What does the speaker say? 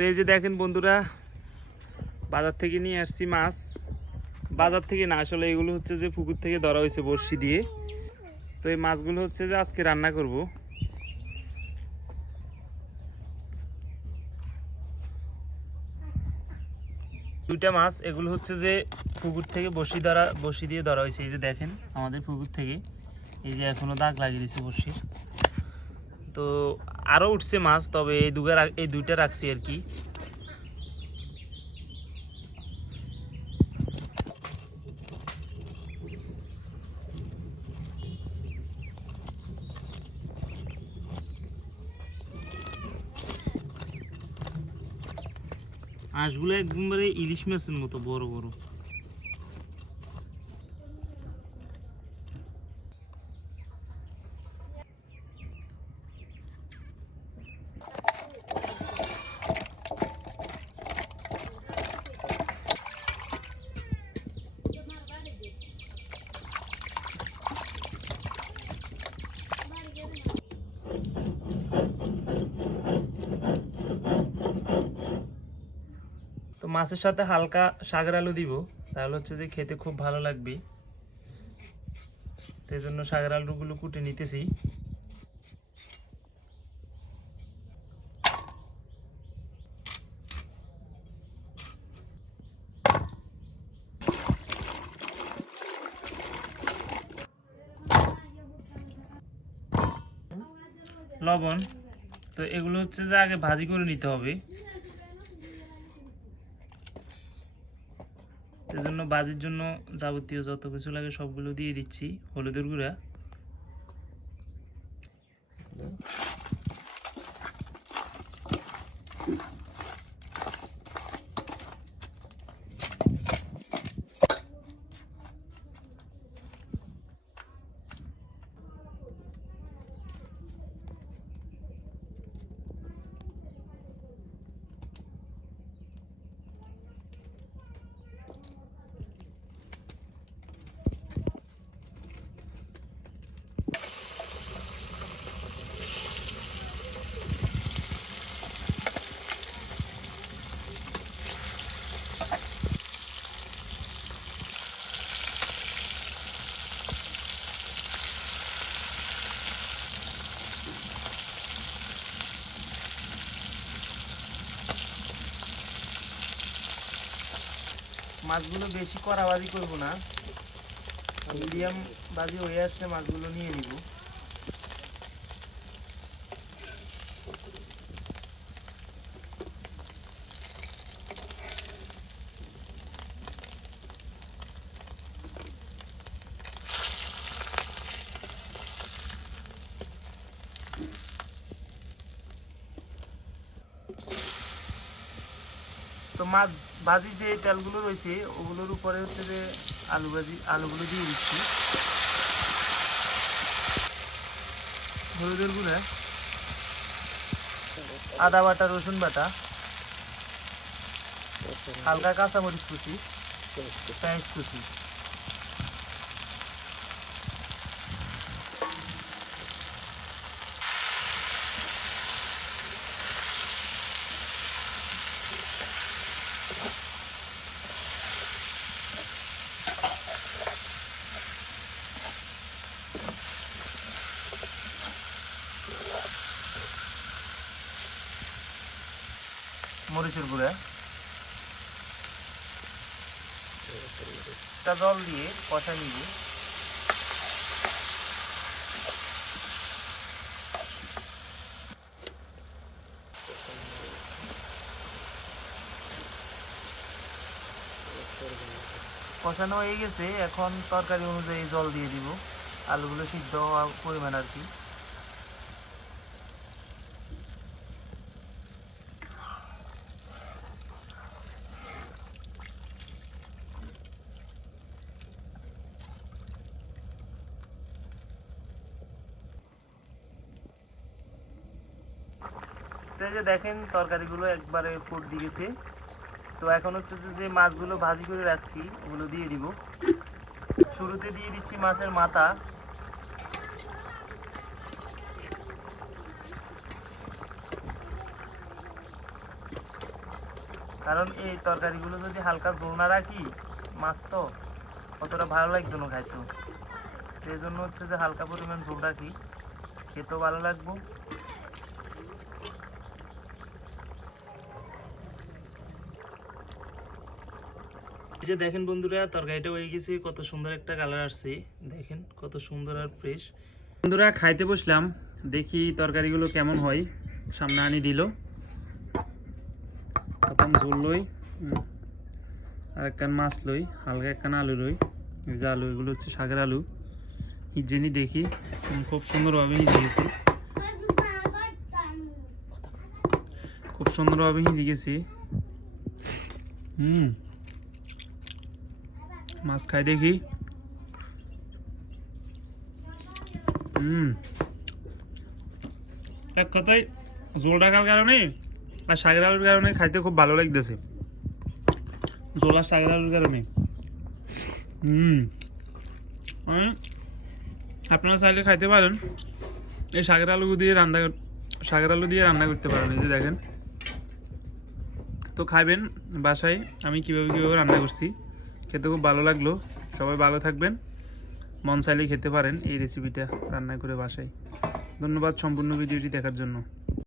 তো এই যে দেখেন বন্ধুরা, বাজার থেকে নিয়ে আসছি মাছ। বাজার থেকে না, আসলে এগুলো হচ্ছে যে পুকুর থেকে ধরা হয়েছে বড়শি দিয়ে। তো এই মাছগুলো হচ্ছে যে আজকে রান্না করব। দুইটা মাছ, এগুলো হচ্ছে যে পুকুর থেকে বড়শি দিয়ে ধরা হয়েছে। এই যে দেখেন আমাদের পুকুর থেকে, এই যে এখনো দাগ লাগিয়ে দিয়েছে বড়শির। তো আরও উঠছে মাছ, তবে এই দুইটা রাখছি আর কি। হাঁসগুলো একদমবারে ইলিশ মাছের মতো বড় বড়। তো মাছের সাথে হালকা শাকের আলু দিব, তাহলে হচ্ছে যে খেতে খুব ভালো লাগবে। তো এই জন্য শাকের আলুগুলো কুটে নিতেছি। লবণ, তো এগুলো হচ্ছে যে আগে ভাজি করে নিতে হবে। এজন্য ভাজির জন্য যাবতীয় যত কিছু লাগে সবগুলো দিয়ে দিচ্ছি। হলুদের গুঁড়া, মাছগুলো বেশি কড়া ভাজি করবো না, মিডিয়াম ভাজি হয়ে আসলে মাছগুলো নিয়ে নিব। তো মাছ ভাজি যে তেলগুলো রয়েছে ওগুলোর উপরে হচ্ছে যে আলুগুলো দিয়ে দিচ্ছি। হলুদের গুঁড়া, আদা বাটা, রসুন বাটা, হালকা কাঁচামরিচ কুচি, পেঁয়াজ কুচি। মরিচের গুঁড়া, জল দিয়ে কষা নিব। কষানো হয়ে গেছে, এখন তরকারি অনুযায়ী জল দিয়ে দিব, আলুগুলো সিদ্ধ হওয়া পরিমাণ আর কি। এই যে দেখেন তরকারিগুলো একবারে ফুট দিয়ে গেছে। তো এখন হচ্ছে যে মাছগুলো ভাজি করে রাখছি ওগুলো দিয়ে দিব। শুরুতে দিয়ে দিচ্ছি মাছের মাথা, কারণ এই তরকারিগুলো যদি হালকা ঝোল না রাখি, মাছ তো অতটা ভালো লাগতো না খাইতো, সেই জন্য হচ্ছে যে হালকা পরিমাণ ঝোল রাখি, খেতেও ভালো লাগবো। এই যে দেখেন বন্ধুরা, তরকারিটা হয়ে গেছে, কত সুন্দর একটা কালার আসছে, দেখেন কত সুন্দর আর ফ্রেশ। বন্ধুরা খাইতে বসলাম, দেখি তরকারিগুলো কেমন হয়। সামনে আনি দিল, প্রথম ঝোল লই, আর একখান মাছ লই, হালকা একখান আলু লই। এই যে আলু, এগুলো হচ্ছে শাকের আলু। হিজেনি দেখি খুব সুন্দরভাবে হিজে গেছি, খুব সুন্দরভাবে হিজে গেছি। মাছ খাই দেখি। এক কথায় ঝোল রাখার কারণে আর শাকের আলুর কারণে খাইতে খুব ভালো লাগতেছে, ঝোল আর শাকের আলুর কারণে। আপনারা চাইলে খাইতে পারেন, এই শাকের আলু দিয়ে রান্না করতে পারেন। এই যে দেখেন, তো খাবেন বাসায়, আমি কিভাবে রান্না করছি, খেতে খুব ভালো লাগলো। সবাই ভালো থাকবেন, মন চাইলে খেতে পারেন এই রেসিপিটা রান্না করে বাসায়। ধন্যবাদ সম্পূর্ণ ভিডিওটি দেখার জন্য।